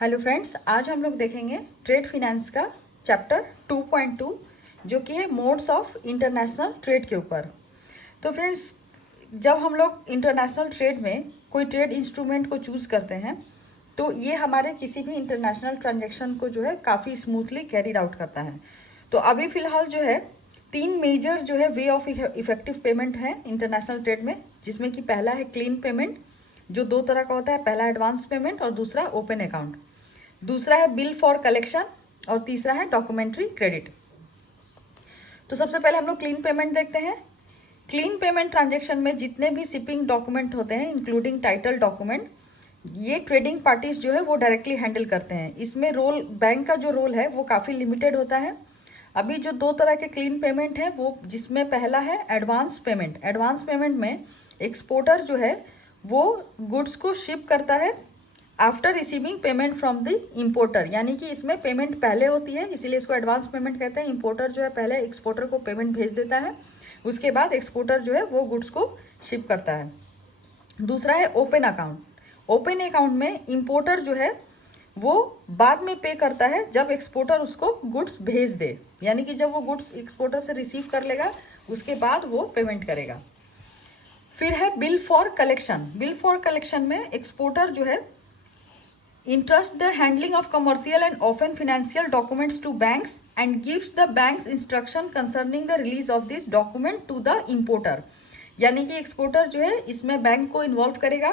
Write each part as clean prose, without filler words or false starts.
Hello friends, आज हम लोग देखेंगे ट्रेड फिनेंस का चैप्टर 2.2 जो कि है मोड्स ऑफ इंटरनेशनल ट्रेड के ऊपर। तो फ्रेंड्स, जब हम लोग इंटरनेशनल ट्रेड में कोई ट्रेड इंस्ट्रूमेंट को चूज़ करते हैं तो ये हमारे किसी भी इंटरनेशनल ट्रांजैक्शन को जो है काफ़ी स्मूथली कैरीड आउट करता है। तो अभी फ़िलहाल जो है 3 मेजर जो है वे ऑफ इफेक्टिव पेमेंट है इंटरनेशनल ट्रेड में, जिसमें कि पहला है क्लीन पेमेंट जो 2 तरह का होता है, पहला एडवांस पेमेंट और दूसरा ओपन अकाउंट। दूसरा है बिल फॉर कलेक्शन और तीसरा है डॉक्यूमेंट्री क्रेडिट। तो सबसे पहले हम लोग क्लीन पेमेंट देखते हैं। क्लीन पेमेंट ट्रांजैक्शन में जितने भी शिपिंग डॉक्यूमेंट होते हैं इंक्लूडिंग टाइटल डॉक्यूमेंट, ये ट्रेडिंग पार्टीज जो है वो डायरेक्टली हैंडल करते हैं। इसमें रोल बैंक का जो रोल है वो काफ़ी लिमिटेड होता है। अभी जो 2 तरह के क्लीन पेमेंट हैं वो, जिसमें पहला है एडवांस पेमेंट। एडवांस पेमेंट में एक्सपोर्टर जो है वो गुड्स को शिप करता है after receiving payment from the importer, यानी कि इसमें पेमेंट पहले होती है, इसीलिए इसको एडवांस पेमेंट कहते हैं। इम्पोर्टर जो है पहले एक्सपोर्टर को पेमेंट भेज देता है, उसके बाद एक्सपोर्टर जो है वो गुड्स को शिप करता है। दूसरा है ओपन अकाउंट। ओपन अकाउंट में इम्पोर्टर जो है वो बाद में पे करता है जब एक्सपोर्टर उसको गुड्स भेज दे, यानी कि जब वो गुड्स एक्सपोर्टर से रिसीव कर लेगा उसके बाद वो पेमेंट करेगा। फिर है bill for collection. Bill for collection में एक्सपोर्टर जो है entrust the handling of commercial and often financial documents to banks and gives the banks instruction concerning the release of this document to the importer, यानी कि exporter जो है इसमें bank को involve करेगा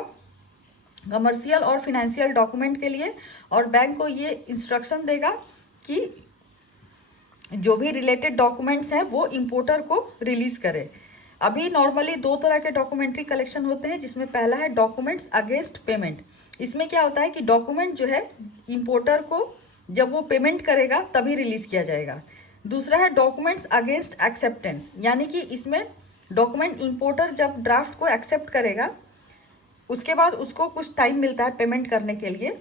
कमर्शियल और फिनेंशियल डॉक्यूमेंट के लिए, और बैंक को ये इंस्ट्रक्शन देगा कि जो भी रिलेटेड डॉक्यूमेंट्स हैं वो इंपोर्टर को रिलीज करे। अभी नॉर्मली 2 तरह के डॉक्यूमेंट्री कलेक्शन होते हैं, जिसमें पहला है डॉक्यूमेंट्स अगेंस्ट पेमेंट। इसमें क्या होता है कि डॉक्यूमेंट जो है इंपोर्टर को जब वो पेमेंट करेगा तभी रिलीज किया जाएगा। दूसरा है डॉक्यूमेंट्स अगेंस्ट एक्सेप्टेंस, यानी कि इसमें डॉक्यूमेंट इंपोर्टर जब ड्राफ्ट को एक्सेप्ट करेगा उसके बाद उसको कुछ टाइम मिलता है पेमेंट करने के लिए,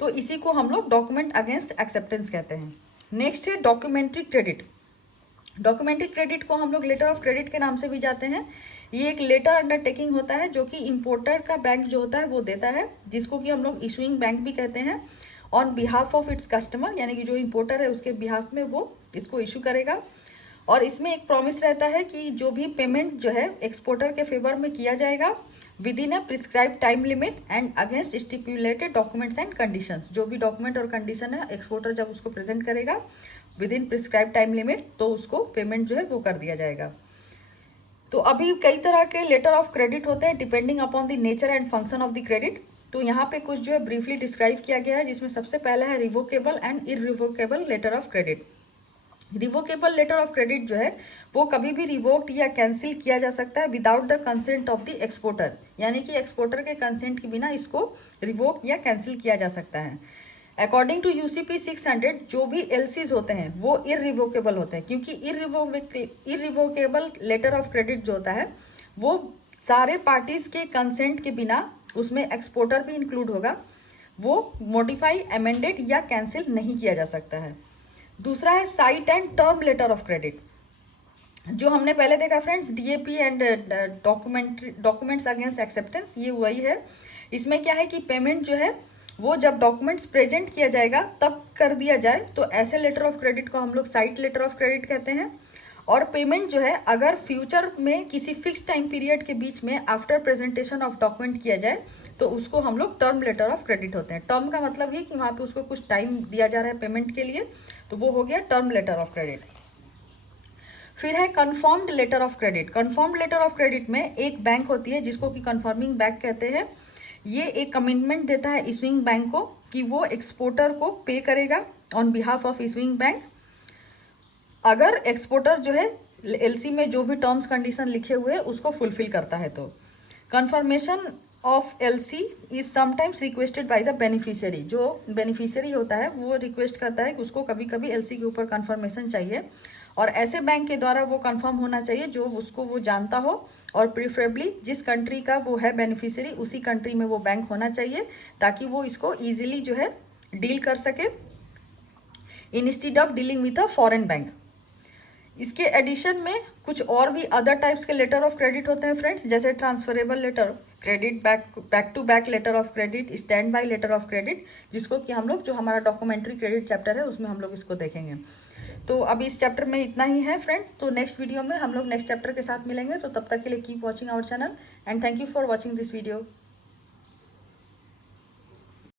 तो इसी को हम लोग डॉक्यूमेंट अगेंस्ट एक्सेप्टेंस कहते हैं। नेक्स्ट है डॉक्यूमेंट्री क्रेडिट। डॉक्यूमेंट्री क्रेडिट को हम लोग लेटर ऑफ क्रेडिट के नाम से भी जाते हैं। ये एक लेटर अंडरटेकिंग होता है जो कि इंपोर्टर का बैंक जो होता है वो देता है, जिसको कि हम लोग इशूइंग बैंक भी कहते हैं, on behalf of its customer, यानी कि जो इंपोर्टर है उसके बिहाफ में वो इसको इशू करेगा। और इसमें एक प्रॉमिस रहता है कि जो भी पेमेंट जो है एक्सपोर्टर के फेवर में किया जाएगा with in a prescribe time limit and against stipulated documents and conditions. जो भी डॉक्यूमेंट और कंडीशन है एक्सपोर्टर जब उसको प्रेजेंट करेगा with in prescribe time limit, तो उसको पेमेंट जो है वो कर दिया जाएगा। तो अभी कई तरह के लेटर ऑफ क्रेडिट होते हैं depending upon the nature and function of the credit. तो यहाँ पे कुछ जो है ब्रीफली डिस्क्राइब किया गया है, जिसमें सबसे पहला है revocable and irrevocable letter of credit. Revocable letter of credit जो है वो कभी भी रिवोक्ड या कैंसिल किया जा सकता है without the consent of the exporter, यानी कि एक्सपोर्टर के कंसेंट के बिना इसको रिवोक या कैंसिल किया जा सकता है। अकॉर्डिंग टू यूसीपी 600 जो भी एलसीज होते हैं वो इररिवोकेबल होते हैं, क्योंकि इररिवोकेबल लेटर ऑफ क्रेडिट जो होता है वो सारे पार्टीज के कंसेंट के बिना, उसमें एक्सपोर्टर भी इंक्लूड होगा, वो मॉडिफाई, अमेंडेड या कैंसिल नहीं किया जा सकता है। दूसरा है sight and term letter of credit, जो हमने पहले देखा friends, DAP and documents against acceptance, ये वही है। इसमें क्या है कि पेमेंट जो है वो जब डॉक्यूमेंट्स प्रेजेंट किया जाएगा तब कर दिया जाए, तो ऐसे लेटर ऑफ क्रेडिट को हम लोग साइट लेटर ऑफ क्रेडिट कहते हैं। और पेमेंट जो है अगर फ्यूचर में किसी फिक्स टाइम पीरियड के बीच में आफ्टर प्रेजेंटेशन ऑफ डॉक्यूमेंट किया जाए तो उसको हम लोग टर्म लेटर ऑफ क्रेडिट होते हैं। टर्म का मतलब ही कि वहाँ पे उसको कुछ टाइम दिया जा रहा है पेमेंट के लिए, तो वो हो गया टर्म लेटर ऑफ क्रेडिट। फिर है confirmed letter of credit. Confirmed letter of credit में एक बैंक होती है जिसको कि कन्फर्मिंग बैंक कहते हैं। ये एक कमिटमेंट देता है इशूइंग बैंक को कि वो एक्सपोर्टर को पे करेगा on behalf of issuing bank, अगर एक्सपोर्टर जो है एलसी में जो भी टर्म्स कंडीशन लिखे हुए हैं उसको फुलफिल करता है। तो confirmation of LC is sometimes requested by the beneficiary. जो बेनिफिशियरी होता है वो रिक्वेस्ट करता है कि उसको कभी कभी एलसी के ऊपर कन्फर्मेशन चाहिए, और ऐसे बैंक के द्वारा वो कंफर्म होना चाहिए जो उसको वो जानता हो, और प्रिफरेबली जिस कंट्री का वो है बेनिफिशियरी उसी कंट्री में वो बैंक होना चाहिए, ताकि वो इसको ईजिली जो है डील कर सके instead of dealing with a foreign bank. इसके एडिशन में कुछ और भी अदर टाइप्स के लेटर ऑफ क्रेडिट होते हैं फ्रेंड्स, जैसे transferable letter credit, back to back letter of credit, stand by letter of credit, जिसको कि हम लोग जो हमारा डॉक्यूमेंट्री क्रेडिट चैप्टर है उसमें हम लोग इसको देखेंगे। तो अभी इस चैप्टर में इतना ही है फ्रेंड। तो नेक्स्ट वीडियो में हम लोग नेक्स्ट चैप्टर के साथ मिलेंगे। तो तब तक के लिए keep watching our channel and thank you for watching this video.